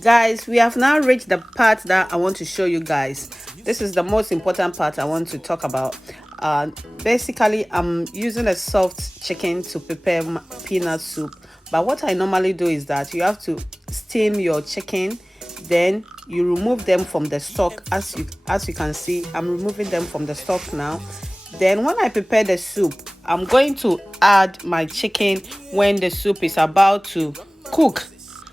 Guys, we have now reached the part that I want to show you guys. This is the most important part I want to talk about. Basically, I'm using a soft chicken to prepare peanut soup. But what I normally do is that you have to steam your chicken, then you remove them from the stock. As you can see, I'm removing them from the stock now. Then when I prepare the soup, I'm going to add my chicken when the soup is about to cook.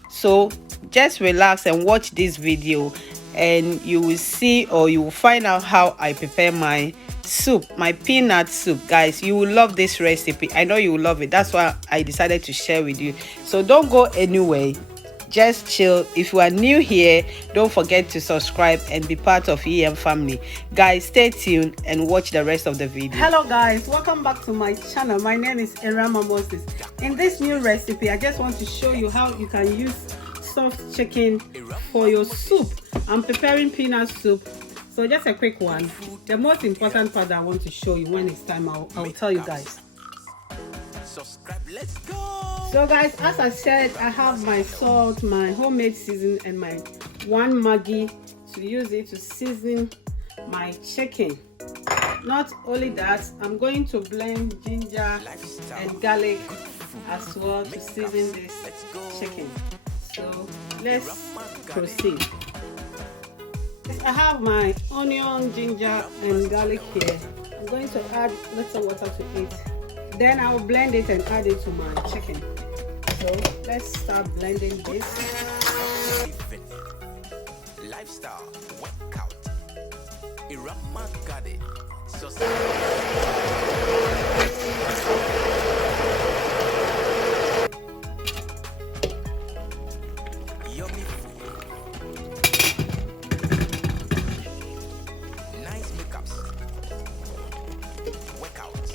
So just relax and watch this video, and you will see, or you will find out how I prepare my soup, my peanut soup. Guys, you will love this recipe. I know you will love it. That's why I decided to share with you. So don't go anywhere, just chill. If you are new here, don't forget to subscribe and be part of EM family. Guys, stay tuned and watch the rest of the video. Hello guys, welcome back to my channel. My name is Erama Moses. In this new recipe, I just want to show you how you can use soft chicken for your soup. I'm preparing peanut soup, so just a quick one. The most important part that I want to show you, when it's time, I'll tell you guys. Let's go. So guys, as I said, I have my salt, my homemade season, and my one Maggie to use it to season my chicken. Not only that, I'm going to blend ginger and garlic as well to season this chicken. So let's proceed. I have my onion, ginger and garlic here. I'm going to add little water to it. Then I'll blend it and add it to my chicken. So let's start blending this. Lifestyle workout. Irama got it. So yummy food. Nice makeups. Workouts.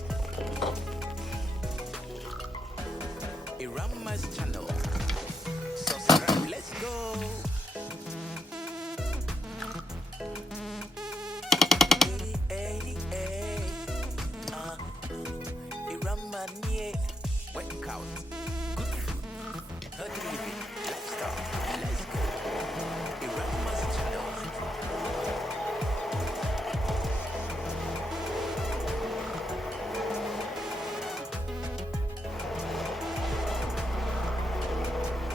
Irama's channel. Subscribe. Let's go. Hey, hey, hey. Irama nie. Workout. Good food. Healthy living. Lifestyle. Let's go. Irama's channel.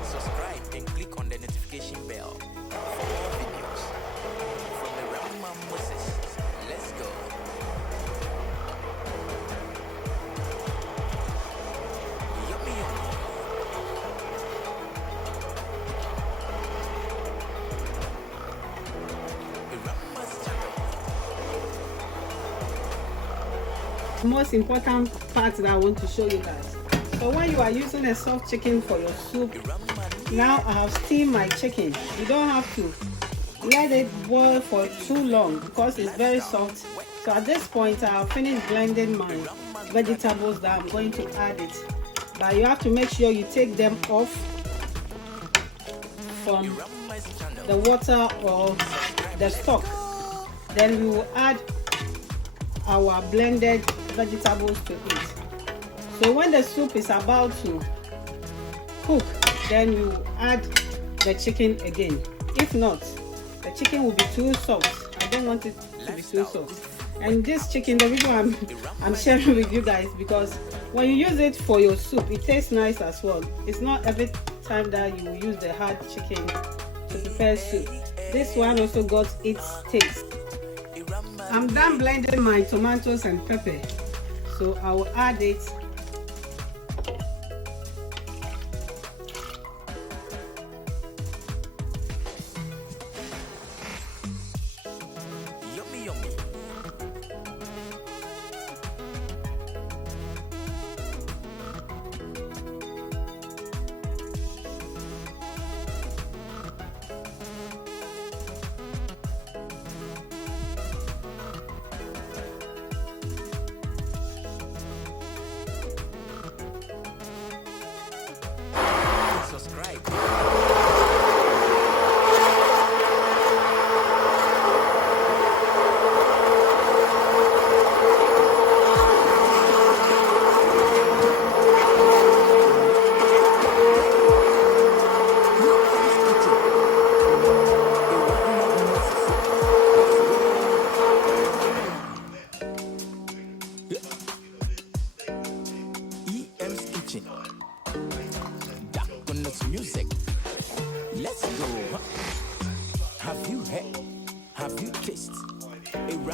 Subscribe and click on the notification bell for more videos from Irama Moses. Let's go. Yummy, yummy. Irama's channel. The most important part that I want to show you guys. So when you are using a soft chicken for your soup, now I have steamed my chicken. You don't have to let it boil for too long because it's very soft. So at this point, I have finished blending my vegetables that I'm going to add it. But you have to make sure you take them off from Irama's channel. the water or the stock. Then we will add our blended vegetables to it. So when the soup is about to cook, then you add the chicken again. If not, the chicken will be too soft. I don't want it to be too soft. And this chicken, the reason I'm sharing with you guys, because when you use it for your soup, it tastes nice as well. It's not every time that you use the hard chicken to prepare soup. This one also got its taste. I'm done blending my tomatoes and pepper, so I will add it. Yummy, yummy.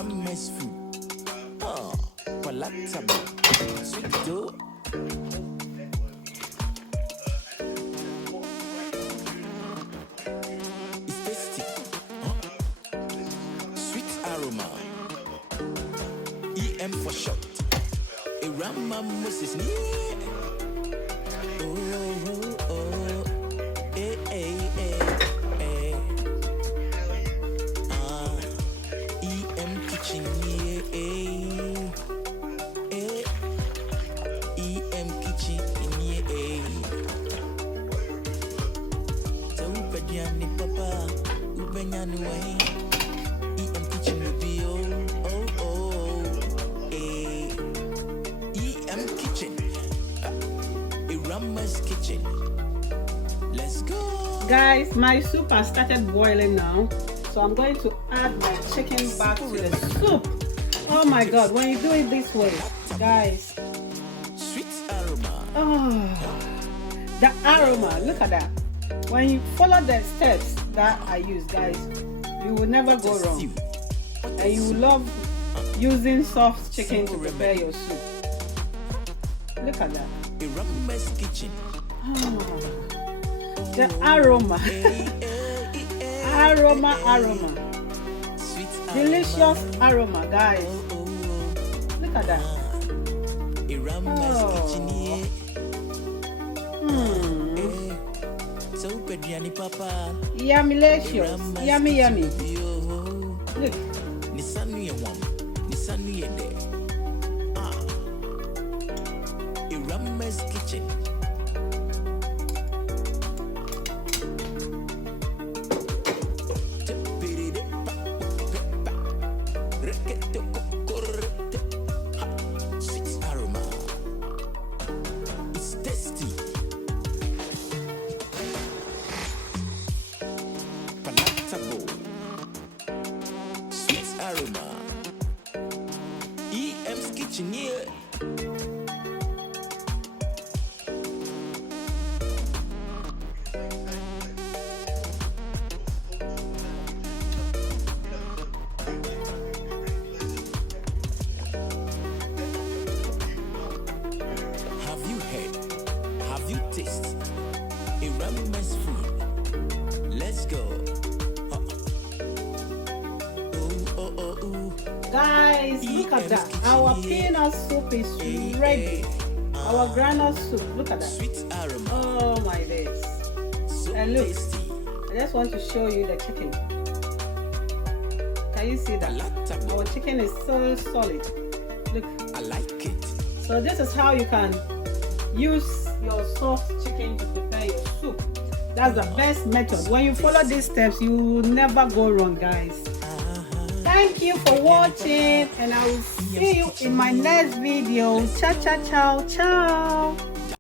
Rama's food. Oh, palatable. Sweet dough. It's tasty. Sweet aroma. EM for short. A Rama Moses. Oh, oh, oh. Eh, eh, eh, eh. EM kitchen. EM kitchen. So Ubediani Papa. Ubediani way. EM kitchen will be EM kitchen. Rama's kitchen. Let's go. Guys, my soup has started boiling now, so I'm going to add my chicken back to the soup. Oh my god, when you do it this way, guys, Sweet aroma. oh, the aroma, look at that. When you follow the steps that I use, guys, you will never go wrong, and you will love using soft chicken to prepare your soup. Look at that. Rama's kitchen. The aroma. aroma. Sweet Delicious aroma, guys. Look at that. Rama's kitchen. So Ubediani Papa. Yummylicious. Yummy, yummy. Look. Nisanu ye wam. Nisanu ye de. Rama's kitchen. Sweet aroma. It's tasty. Palatable. Sweet aroma. EM's kitchen, yeah. Have you heard? Have you tasted a Rama's food? Let's go. Guys, look at that. Our peanut soup is ready. Our granite soup. Look at that. Sweet aroma. Oh my days. So And look, tasty. I just want to show you the chicken. Can you see that? Palatable. Our chicken is so solid. Look. I like it. So this is how you can use your soft chicken to prepare your soup. That's the best method. When you follow these steps, you will never go wrong, guys. Thank you for watching, and I will see you in my next video. Ciao, ciao, ciao, ciao.